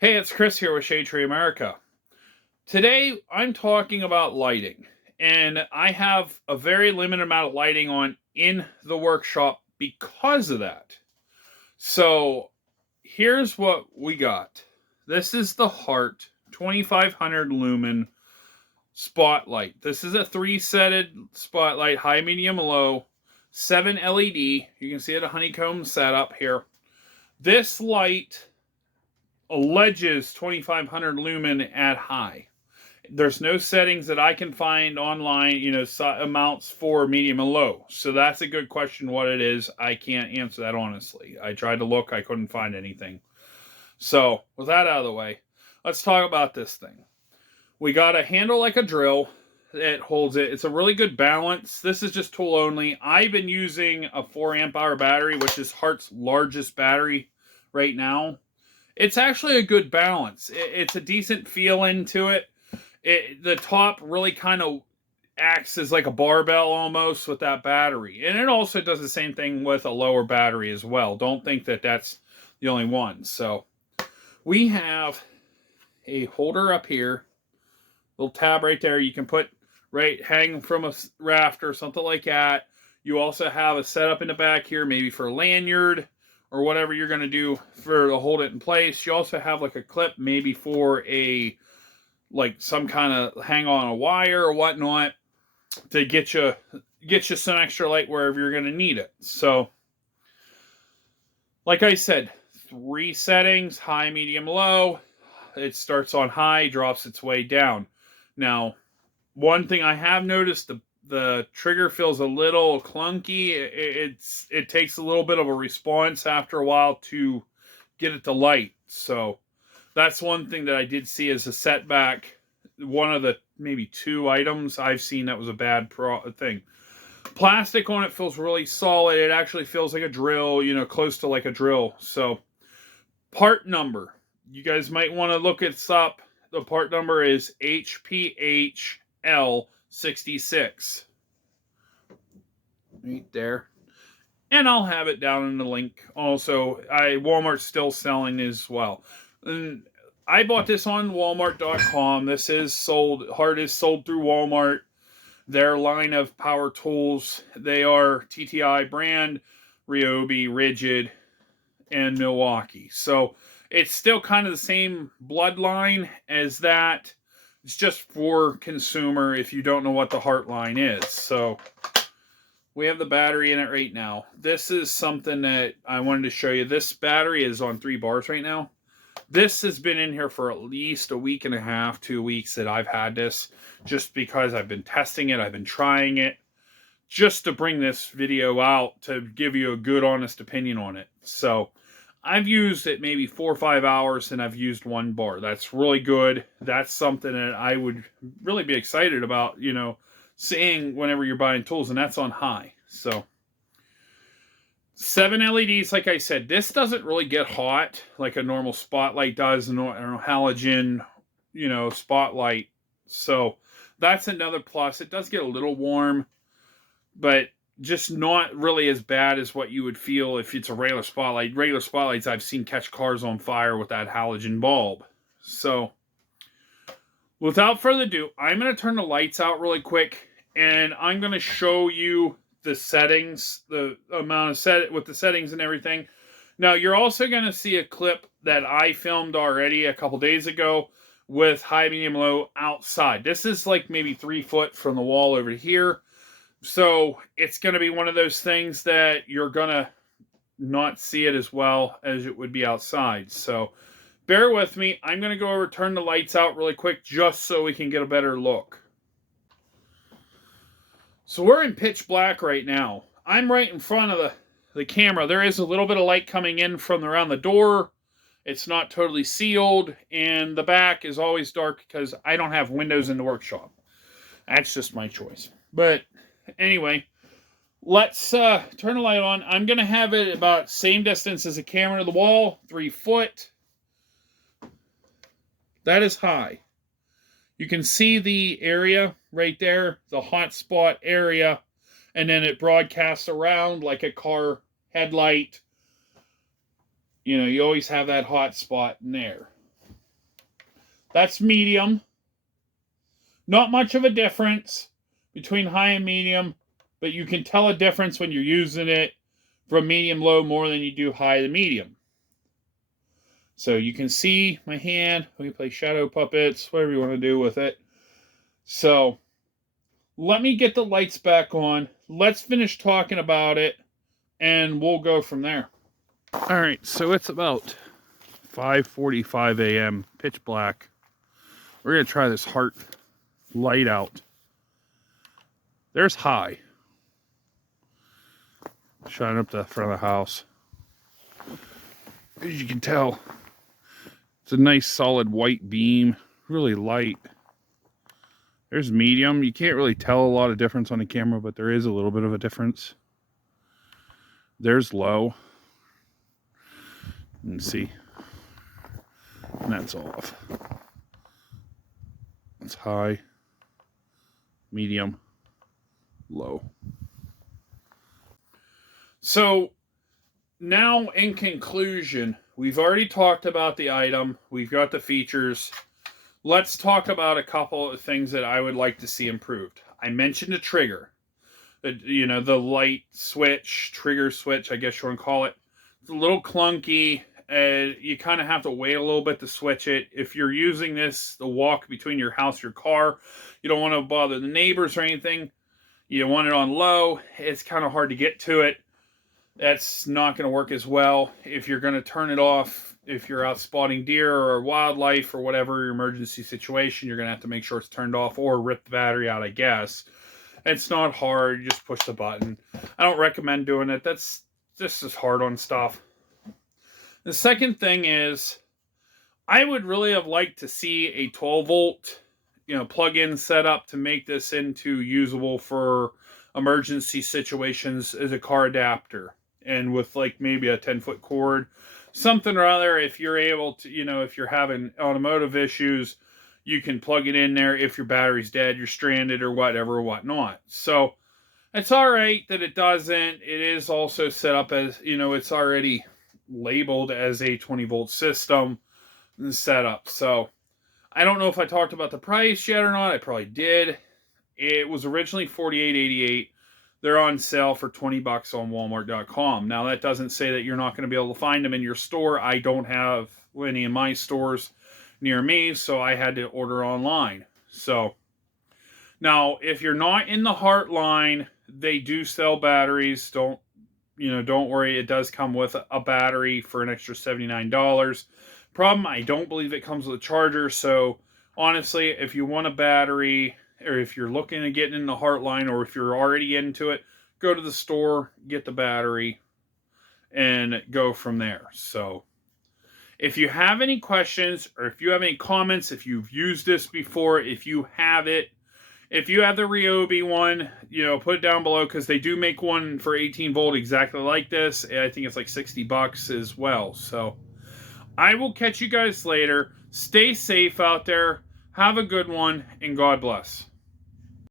Hey, it's Chris here with Shadetree America. Today, I'm talking about lighting, and I have a very limited amount of lighting on in the workshop because of that. So, here's what we got. This is the Hart 2500 Lumen spotlight. This is a three-setted spotlight, high, medium, low, 7 LED. You can see it a honeycomb setup here. This light alleges 2500 lumen at high. There's no settings that I can find online, amounts for medium and low. So that's a good question what it is. I can't answer that honestly. I tried to look, I couldn't find anything. So with that out of the way, let's talk about this thing. We got a handle like a drill. It holds it. It's a really good balance. This is just tool only. I've been using a 4 amp hour battery, which is Hart's largest battery right now. It's actually a good balance. It's a decent feel into it. The top really kind of acts as like a barbell almost with that battery. And it also does the same thing with a lower battery as well. Don't think that that's the only one. So we have a holder up here. Little tab right there. You can put hang from a raft or something like that. You also have a setup in the back here, maybe for a lanyard or whatever you're going to do to hold it in place. You also have like a clip maybe for some kind of hang on a wire or whatnot to get you some extra light wherever you're going to need it. So like I said, 3 settings, high, medium, low. It starts on high, drops its way down. Now, one thing I have noticed, the trigger feels a little clunky. It takes a little bit of a response after a while to get it to light. So that's one thing that I did see as a setback. One of the maybe 2 items I've seen that was a bad thing. Plastic on it feels really solid. It actually feels like a drill, close to like a drill. So part number, you guys might want to look this up. The part number is HPHL66. Right there. And I'll have it down in the link. Also, Walmart's still selling as well. And I bought this on Walmart.com. This is sold. Hart is sold through Walmart. Their line of power tools. They are TTI brand, Ryobi, Rigid, and Milwaukee. So it's still kind of the same bloodline as that. It's just for consumer if you don't know what the Hart line is. So we have the battery in it right now. This is something that I wanted to show you. This battery is on 3 bars right now. This has been in here for at least a week and a half, 2 weeks that I've had this, just because I've been testing it. I've been trying it just to bring this video out to give you a good, honest opinion on it. So I've used it maybe 4 or 5 hours and I've used 1 bar. That's really good. That's something that I would really be excited about, seeing whenever you're buying tools, and that's on high. So 7 LEDs, like I said, this doesn't really get hot like a normal spotlight does, and a halogen, spotlight. So that's another plus. It does get a little warm, but just not really as bad as what you would feel if it's a regular spotlight. Regular spotlights I've seen catch cars on fire with that halogen bulb. So without further ado, I'm going to turn the lights out really quick, and I'm going to show you the settings, the amount of with the settings and everything. Now, you're also going to see a clip that I filmed already a couple days ago with high, medium, low outside. This is like maybe 3 foot from the wall over here. So it's going to be one of those things that you're going to not see it as well as it would be outside. So bear with me. I'm going to go over, turn the lights out really quick just so we can get a better look. So we're in pitch black right now. I'm right in front of the camera. There is a little bit of light coming in from around the door. It's not totally sealed, and the back is always dark because I don't have windows in the workshop. That's just my choice. But anyway, let's turn the light on. I'm going to have it about same distance as the camera to the wall, 3 foot. That is high. You can see the area right there, the hot spot area, and then it broadcasts around like a car headlight. You always have that hot spot in there. That's medium. Not much of a difference between high and medium, but you can tell a difference when you're using it from medium low more than you do high to medium. So you can see my hand. We can play shadow puppets, whatever you want to do with it. So let me get the lights back on. Let's finish talking about it, and we'll go from there. All right, so it's about 5:45 a.m., pitch black. We're going to try this Hart light out. There's high. Shining up the front of the house. As you can tell, it's a nice solid white beam, really light. There's medium. You can't really tell a lot of difference on the camera, but there is a little bit of a difference. There's low. You can see. And that's off. It's high, medium, low. So now in conclusion, we've already talked about the item. We've got the features. Let's talk about a couple of things that I would like to see improved. I mentioned a trigger. The light switch, trigger switch, I guess you want to call it. It's a little clunky. You kind of have to wait a little bit to switch it. If you're using this to walk between your house and your car, you don't want to bother the neighbors or anything. You want it on low. It's kind of hard to get to it. That's not going to work as well. If you're going to turn it off, if you're out spotting deer or wildlife or whatever your emergency situation, you're going to have to make sure it's turned off or rip the battery out, I guess. It's not hard. You just push the button. I don't recommend doing it. This is hard on stuff. The second thing is, I would really have liked to see a 12-volt, plug-in setup to make this into usable for emergency situations as a car adapter, and with like maybe a 10-foot cord, something or other. If you're able to, if you're having automotive issues, you can plug it in there. If your battery's dead, you're stranded or whatever or whatnot. So it's all right that it doesn't. It is also set up as, it's already labeled as a 20-volt system and setup. So I don't know if I talked about the price yet or not. I probably did. It was originally $48.88. They're on sale for $20 on Walmart.com. Now, that doesn't say that you're not going to be able to find them in your store. I don't have any in my stores near me, so I had to order online. So now, if you're not in the Hart line, they do sell batteries. Don't worry. It does come with a battery for an extra $79. Problem, I don't believe it comes with a charger. So honestly, if you want a battery, or if you're looking at getting in the Hart line, or if you're already into it, go to the store, get the battery, and go from there. So if you have any questions, or if you have any comments, if you've used this before, if you have it, if you have the Ryobi one, put it down below, because they do make one for 18 volt exactly like this. I think it's like $60 as well. So I will catch you guys later. Stay safe out there. Have a good one, and God bless.